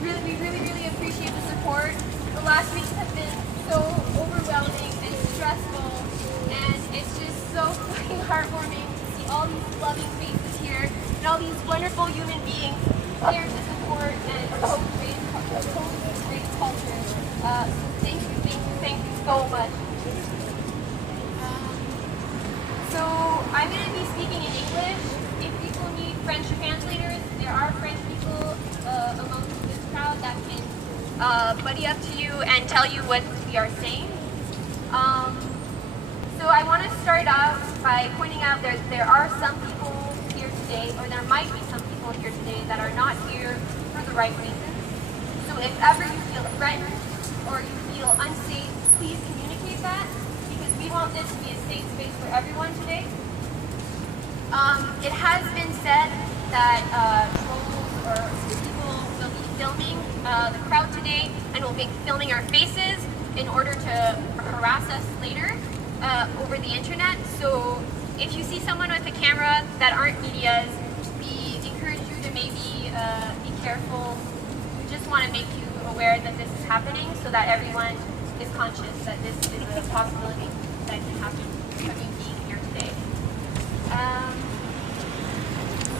we really appreciate the support. The last weeks have been so overwhelming and stressful, and it's just so fucking heartwarming to see all these loving faces here and all these wonderful human beings here to support and promote great culture. So thank you so much. So I'm going to be speaking in English. If people need French translators, there are French people among this crowd that can buddy up to you and tell you what we are saying. So I want to start out by pointing out that there are some people here today, or there might be some people here today that are not here for the right reasons. So if ever you feel threatened or you feel unsafe, please communicate that, because we want this to be a safe space for everyone today. It has been said that trolls or people will be filming the crowd today and will be filming our faces in order to harass us later over the internet. So if you see someone with a camera that aren't medias, we encourage you to maybe be careful. We just want to make you aware that this is happening so that everyone is conscious that this is a possibility that can happen from you being here today.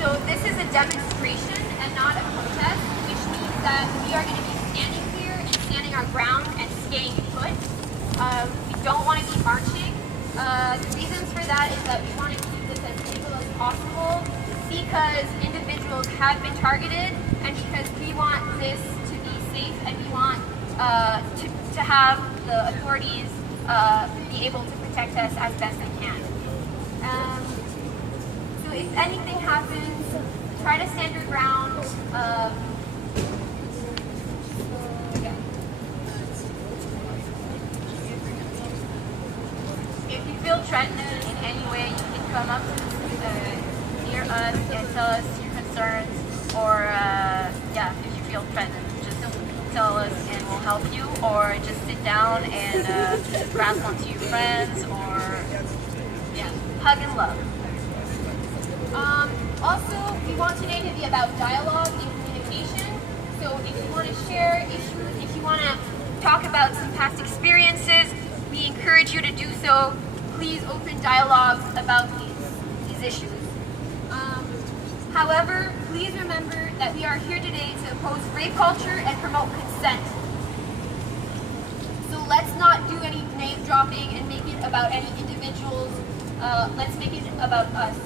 So this is a demonstration and not a protest, which means that we are going to be standing here and standing our ground and staying put. We don't want to be marching. The reasons for that is that we want to keep this as legal as possible, because individuals have been targeted, and because we want this to be safe, and we want to have the authorities be able to protect us as best they can. So if anything happens, try to stand your ground. If you feel threatened in any way, you can come up near us and tell us your concerns, or if you feel threatened, just tell us and we'll help you, or just sit down and grasp onto your friends, or hug and love. Also, we want today to be about dialogue and communication. So if you want to share issues, if you want to talk about some past experiences, we encourage you to do so. Please open dialogue about these issues. However, please remember that we are here today to oppose rape culture and promote consent. So let's not do any name dropping and make it about any individuals. Let's make it about us.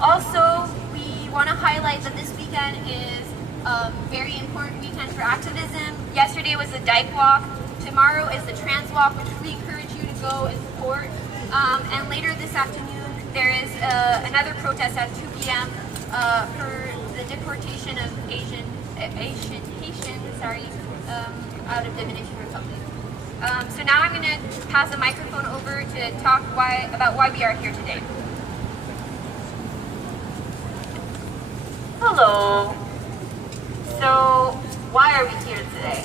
Also, we want to highlight that this weekend is a very important weekend for activism. Yesterday was the Dyke Walk. Tomorrow is the Trans Walk, which we encourage you to go and support. And later this afternoon, there is another protest at 2 p.m. For the deportation of Haitians out of Dominican Republic. So now I'm going to pass the microphone over to talk about why we are here today. Hello. So, why are we here today?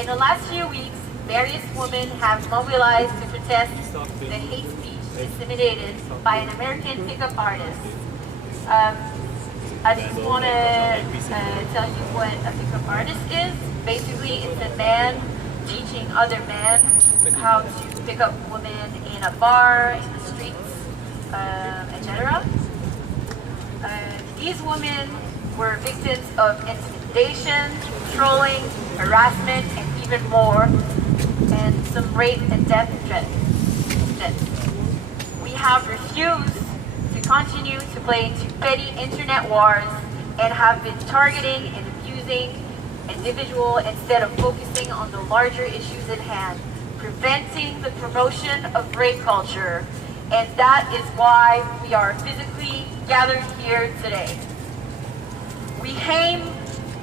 In the last few weeks, various women have mobilized to protest the hate speech disseminated by an American pickup artist. I just want to tell you what a pickup artist is. Basically, it's a man teaching other men how to pick up women in a bar, in the streets, etc. These women were victims of intimidation, trolling, harassment, and even more, and some rape and death threats. We have refused to continue to play into petty internet wars and have been targeting and abusing individuals instead of focusing on the larger issues at hand, preventing the promotion of rape culture. And that is why we are physically gathered here today. We aim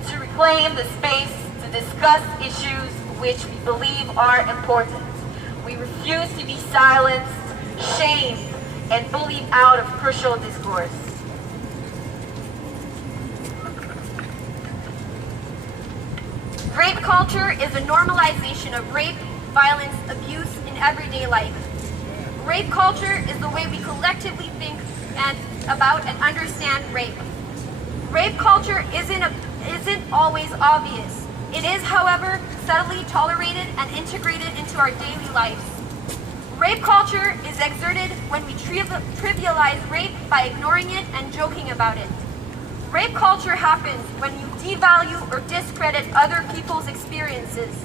to reclaim the space to discuss issues which we believe are important. We refuse to be silenced, shamed, and bullied out of crucial discourse. Rape culture is a normalization of rape, violence, abuse in everyday life. Rape culture is the way we collectively think about and understand rape. Rape culture isn't always obvious. It is, however, subtly tolerated and integrated into our daily lives. Rape culture is exerted when we trivialize rape by ignoring it and joking about it. Rape culture happens when you devalue or discredit other people's experiences.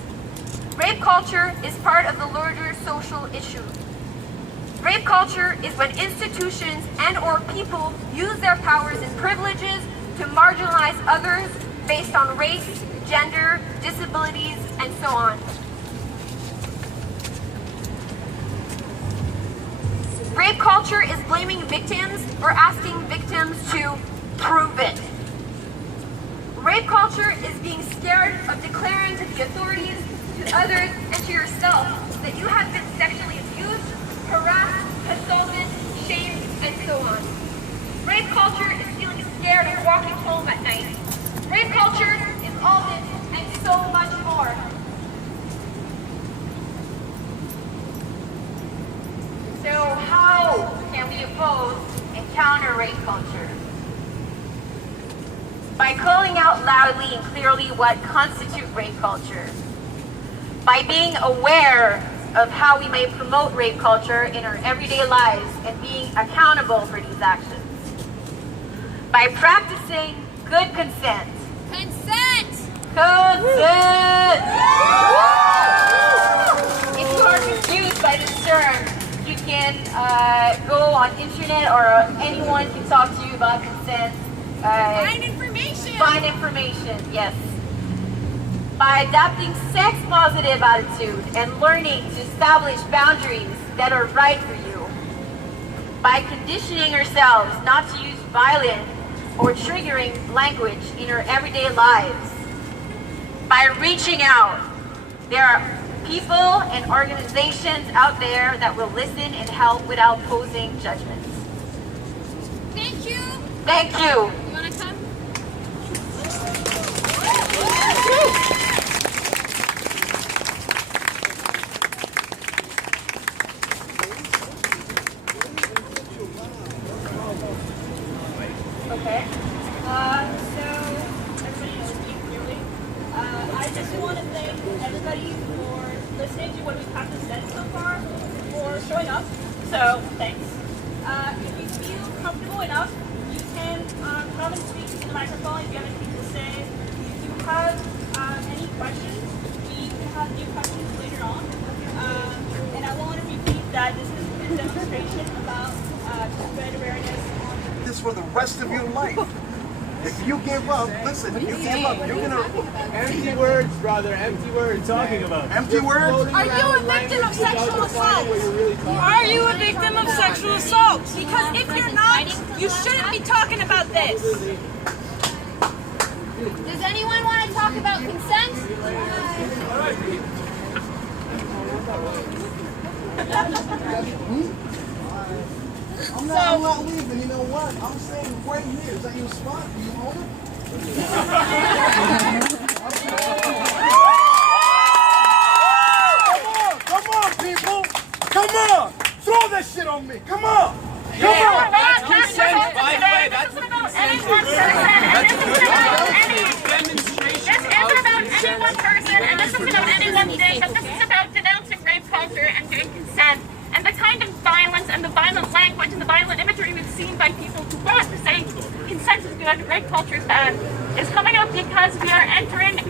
Rape culture is part of the larger social issue. Rape culture is when institutions and/or people use their powers and privileges to marginalize others based on race, gender, disabilities, and so on. Rape culture is blaming victims or asking victims to prove it. Rape culture is being scared of declaring to the authorities, to others, and to yourself that you have been sexually abused, harassed, assaulted, shamed, and so on. Rape culture is feeling scared of walking home at night. Rape culture is all this and so much more. So how can we oppose and counter rape culture? By calling out loudly and clearly what constitutes rape culture. By being aware of how we may promote rape culture in our everyday lives and being accountable for these actions. By practicing good consent. Consent! Consent! If you are confused by this term, you can go on internet or anyone can talk to you about consent. Find information! Find information, yes. By adopting sex-positive attitude and learning to establish boundaries that are right for you. By conditioning ourselves not to use violent or triggering language in our everyday lives. By reaching out. There are people and organizations out there that will listen and help without posing judgments. Thank you! Thank you! You want to come? Okay. So everybody knows me clearly. I just want to thank everybody for listening to what we've had to say so far, for showing up. So thanks. If you feel comfortable enough, you can come and speak to the microphone if you have anything to say. If you have any questions, we can have new questions later on. And I want to repeat that this is a demonstration about to spread awareness on this for the rest of your life. If you give up, listen, if you give up, you're gonna Empty words, brother. Empty words. Talking about empty words. Are you a victim of sexual assault? Are you a victim of sexual assault? Because if you're not, you shouldn't be talking about this. Does anyone want to talk about consent? I'm not leaving. You know what? I'm staying right here. Is that your spot? Do you own it? Come on, people. Come on. Throw that shit on me. Come on. Come on. That's consent, by the way. That's what consent This isn't about any one person, and this isn't about any one thing, but this is about denouncing rape culture and doing consent. And the kind of violence and the violent language and the violent imagery we've seen by people who want to say consent is good, rape culture is bad, is coming up because we are entering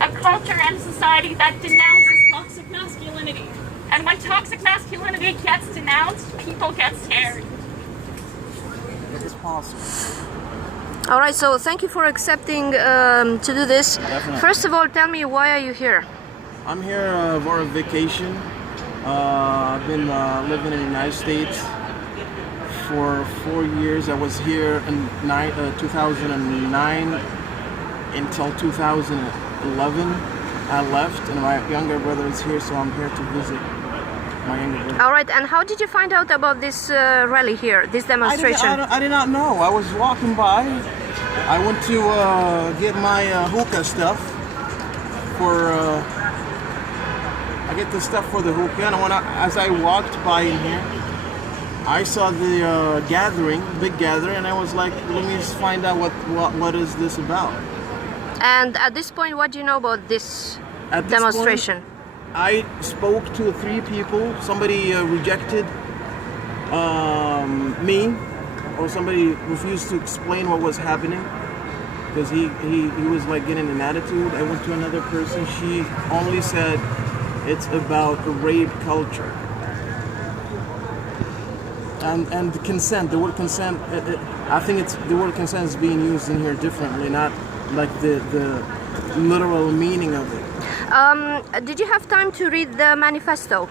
a culture and society that denounces toxic masculinity. And when toxic masculinity gets denounced, people get scared. It's possible. All right, so thank you for accepting to do this. Definitely. First of all, tell me, why are you here? I'm here for a vacation. I've been living in the United States for 4 years. I was here in 2009 until 2011. I left, and my younger brother is here, so I'm here to visit my younger brother. All right, and how did you find out about this rally here, this demonstration? I did not know. I was walking by. I went to get my hookah stuff for. I get the stuff for the hookah, and as I walked by in here, I saw the gathering, big gathering, and I was like, let me just find out what is this about. And at this point, what do you know about this At this demonstration? point, I spoke to 3 people. Somebody rejected me, or somebody refused to explain what was happening because he was like getting an attitude. I went to another person. She only said it's about a rape culture. And the consent, the word consent, I think the word consent is being used in here differently, not like the literal meaning of it. Did you have time to read the manifesto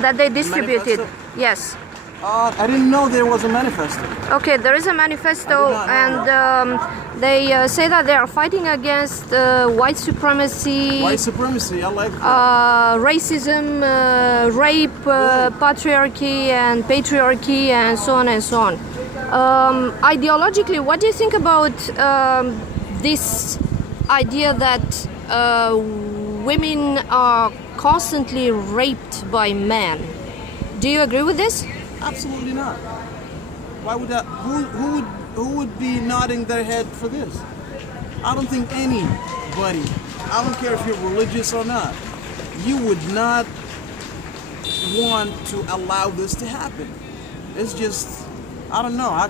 that they distributed? Manifesto? Yes. I didn't know there was a manifesto. Okay, there is a manifesto, and they say that they are fighting against white supremacy. White supremacy, I like that. Racism, rape, patriarchy, and patriarchy, and so on and so on. Ideologically, what do you think about this idea that women are constantly raped by men? Do you agree with this? Absolutely not. Why would that? Who would be nodding their head for this? I don't think anybody. I don't care if you're religious or not. You would not want to allow this to happen. It's just, I don't know.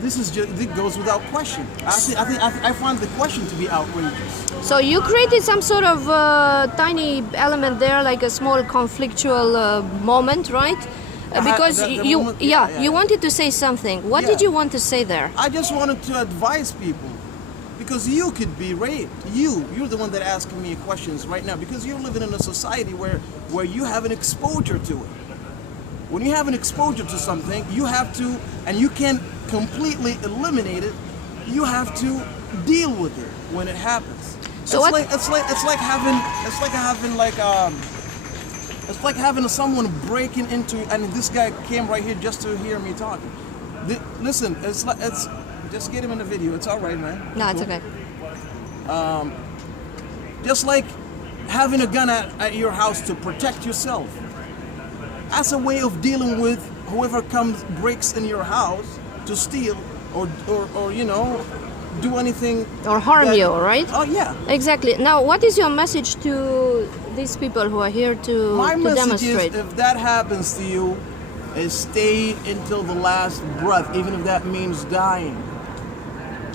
This is just, it goes without question. I find the question to be outrageous. So you created some sort of tiny element there, like a small conflictual moment, right? Because you wanted to say something. What did you want to say there? I just wanted to advise people, because you could be raped. You're the one that asking me questions right now, because you're living in a society where you have an exposure to it. When you have an exposure to something, you have to, and you can't completely eliminate it. You have to deal with it when it happens. So it's like having someone breaking into, and this guy came right here just to hear me talking. Listen, it's just get him in the video. It's all right, man. No, it's okay. Just like having a gun at your house to protect yourself. That's a way of dealing with whoever breaks in your house to steal or do anything or harm you, right? Oh yeah. Exactly. Now, what is your message to these people who are here to message demonstrate? Is, if that happens to you, is stay until the last breath, even if that means dying.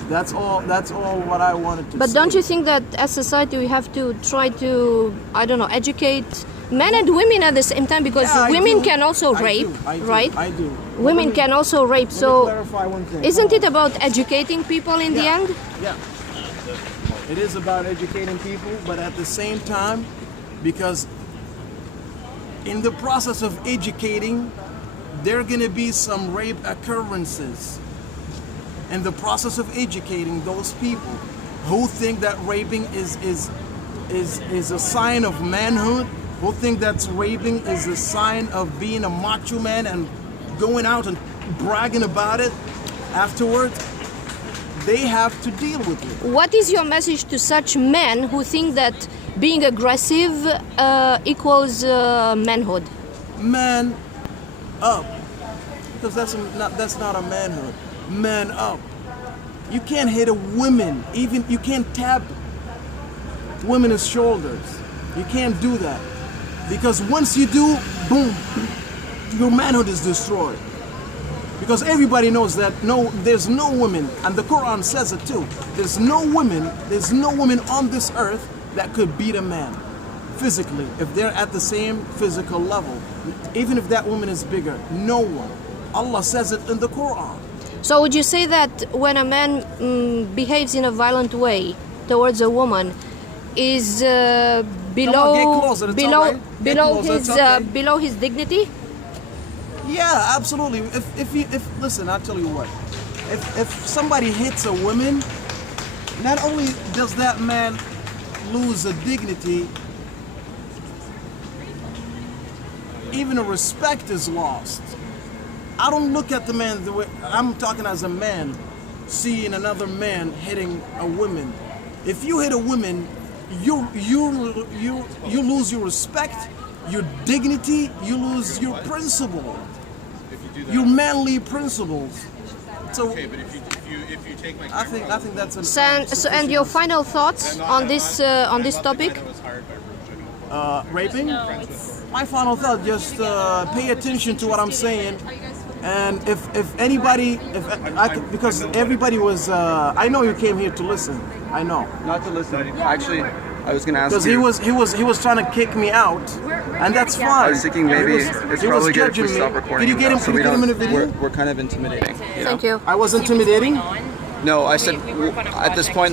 That's all what I wanted to say. But don't you think that as society we have to try to, I don't know, educate men and women at the same time, because women can also rape, right? I do. Women can also rape, so clarify one thing. Isn't it about educating people in the end? Yeah. It is about educating people, but at the same time, because in the process of educating, there are going to be some rape occurrences. In the process of educating those people who think that raping is a sign of manhood, who think that raping is a sign of being a macho man and going out and bragging about it afterwards, they have to deal with it. What is your message to such men who think that being aggressive equals manhood? Man up, because that's not a manhood. Man up. You can't hit a woman, even you can't tap women's shoulders. You can't do that, because once you do, boom, your manhood is destroyed. Because everybody knows that there's no woman, and the Quran says it too. There's no woman on this earth that could beat a man physically if they're at the same physical level. Even if that woman is bigger, no one. Allah says it in the Quran. So would you say that when a man behaves in a violent way towards a woman is below his dignity? Yeah, absolutely. If listen, I'll tell you what. If somebody hits a woman, not only does that man lose a dignity, even a respect is lost. I don't look at the man the way I'm talking as a man, seeing another man hitting a woman. If you hit a woman, you lose your respect, your dignity, you lose your principle, your manly principles. So okay, but if you you take my I think that's an. And your final thoughts on this topic? Raping? My final thought, just pay attention to what I'm saying. And if anybody, because everybody was, I know you came here to listen. I know. Not to listen. Actually, I was going to ask because you. he was trying to kick me out, and that's fine. I was thinking maybe it's probably good if we stop recording. Did you get him? So Did you get him in a video? We're kind of intimidating. Thank you. I was intimidating. No, I said at this point.